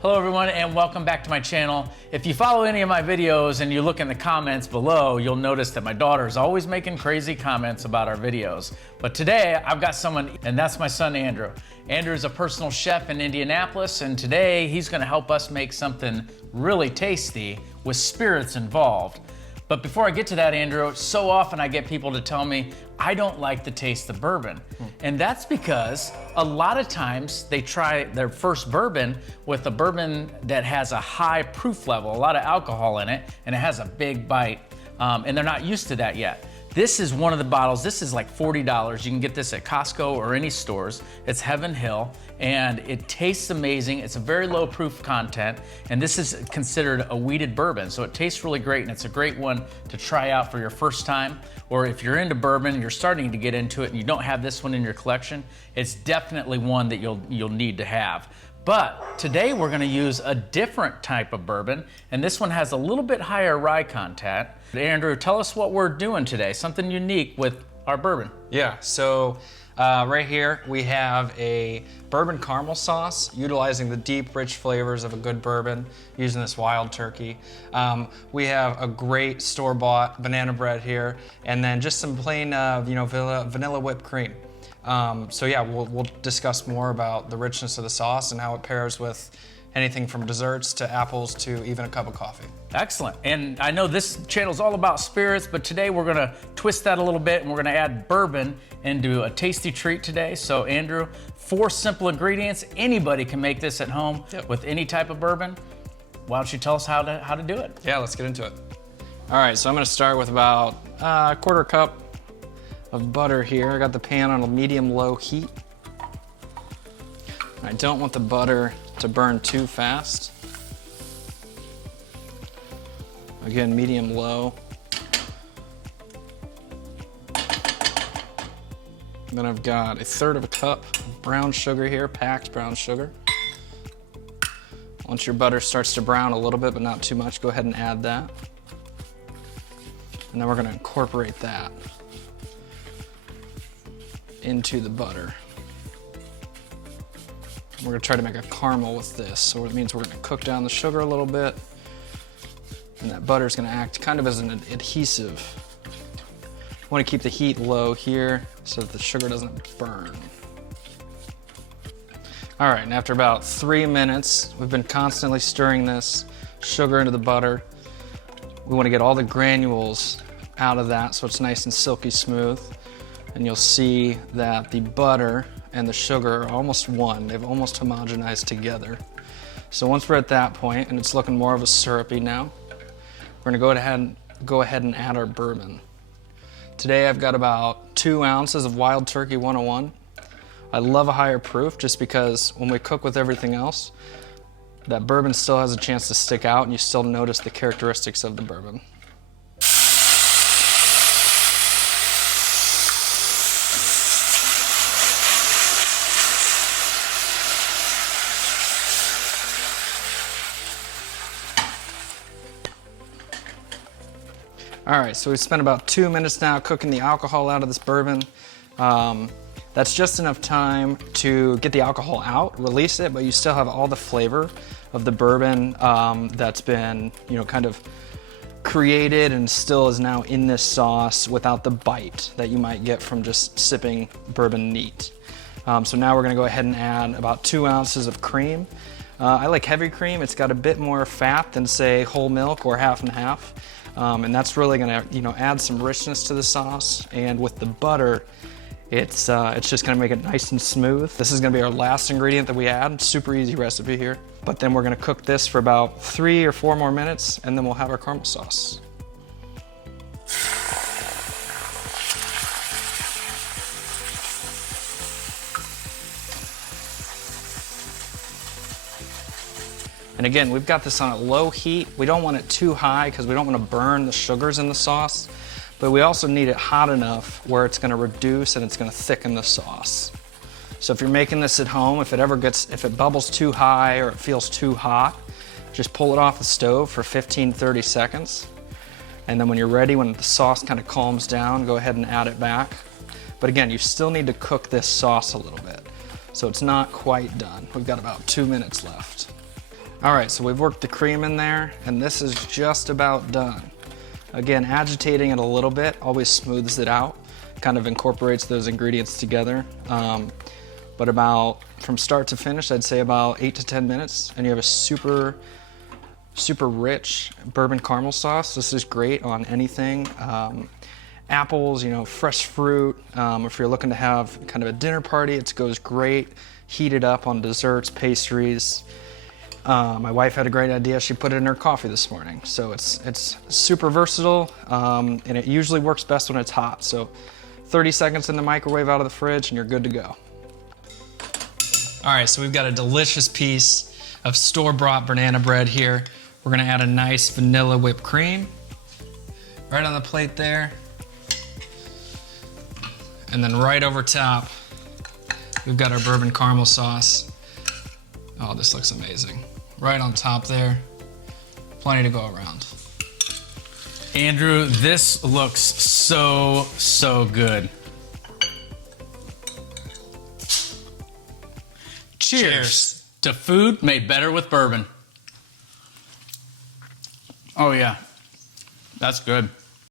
Hello everyone and welcome back to my channel. If you follow any of my videos and you look in the comments below, you'll notice that my daughter is always making crazy comments about our videos. But today I've got someone, and that's my son Andrew. Andrew is a personal chef in Indianapolis, and today he's gonna help us make something really tasty with spirits involved. But before I get to that, Andrew, so often I get people to tell me, I don't like the taste of bourbon. And that's because a lot of times they try their first bourbon with a bourbon that has a high proof level, a lot of alcohol in it, and it has a big bite, and they're not used to that yet. This is one of the bottles. This is like $40. You can get this at Costco or any stores. It's Heaven Hill, and it tastes amazing. It's a very low proof content, and this is considered a wheated bourbon, so it tastes really great, and it's a great one to try out for your first time, or if you're into bourbon and you're starting to get into it and you don't have this one in your collection, it's definitely one that you'll need to have. But today we're gonna use a different type of bourbon, and this one has a little bit higher rye content. Andrew, tell us what we're doing today, something unique with our bourbon. Yeah, so right here we have a bourbon caramel sauce, utilizing the deep, rich flavors of a good bourbon, using this wild turkey. We have a great store-bought banana bread here, and then just some plain vanilla whipped cream. So yeah, we'll discuss more about the richness of the sauce and how it pairs with anything from desserts to apples to even a cup of coffee. Excellent. And I know this channel is all about spirits, but today we're gonna twist that a little bit and we're gonna add bourbon into a tasty treat today. So Andrew, 4 simple ingredients. Anybody can make this at home with any type of bourbon. Why don't you tell us how to do it? Yeah, let's get into it. All right, so I'm gonna start with about a quarter cup of butter here. I got the pan on a medium-low heat. I don't want the butter to burn too fast. Again, medium-low. Then I've got 1/3 of a cup of brown sugar here, packed brown sugar. Once your butter starts to brown a little bit, but not too much, go ahead and add that. And then we're gonna incorporate that into the butter. We're gonna try to make a caramel with this. So it means we're gonna cook down the sugar a little bit, and that butter's gonna act kind of as an adhesive. You wanna keep the heat low here so that the sugar doesn't burn. All right, and after about 3 minutes, we've been constantly stirring this sugar into the butter. We wanna get all the granules out of that so it's nice and silky smooth. And you'll see that the butter and the sugar are almost one. They've almost homogenized together. So once we're at that point, and it's looking more of a syrupy now, we're gonna go ahead and add our bourbon. Today I've got about 2 ounces of Wild Turkey 101. I love a higher proof just because when we cook with everything else, that bourbon still has a chance to stick out and you still notice the characteristics of the bourbon. All right, so we've spent about 2 minutes now cooking the alcohol out of this bourbon. That's just enough time to get the alcohol out, release it, but you still have all the flavor of the bourbon that's been, kind of created and still is now in this sauce without the bite that you might get from just sipping bourbon neat. So now we're gonna go ahead and add about 2 ounces of cream. I like heavy cream. It's got a bit more fat than, say, whole milk or half and half. And that's really gonna, add some richness to the sauce. And with the butter, it's just gonna make it nice and smooth. This is gonna be our last ingredient that we add. Super easy recipe here. But then we're gonna cook this for about 3 or 4 more minutes, and then we'll have our caramel sauce. And again, we've got this on a low heat. We don't want it too high because we don't want to burn the sugars in the sauce, but we also need it hot enough where it's going to reduce and it's going to thicken the sauce. So if you're making this at home, if it bubbles too high or it feels too hot, just pull it off the stove for 15-30 seconds. And then when you're ready, when the sauce kind of calms down, go ahead and add it back. But again, you still need to cook this sauce a little bit. So it's not quite done. We've got about 2 minutes left. All right, so we've worked the cream in there, and this is just about done. Again, agitating it a little bit always smooths it out, kind of incorporates those ingredients together. But about, from start to finish, I'd say about 8 to 10 minutes, and you have a super rich bourbon caramel sauce. This is great on anything. Apples, you know, fresh fruit. If you're looking to have kind of a dinner party, it goes great. Heated up on desserts, pastries. My wife had a great idea. She put it in her coffee this morning. So it's super versatile, and it usually works best when it's hot. So 30 seconds in the microwave out of the fridge and you're good to go. All right, so we've got a delicious piece of store-bought banana bread here. We're gonna add a nice vanilla whipped cream right on the plate there. And then right over top, we've got our bourbon caramel sauce. Oh, this looks amazing. Right on top there, plenty to go around. Andrew, this looks so good. Cheers to food made better with bourbon. Oh yeah, that's good.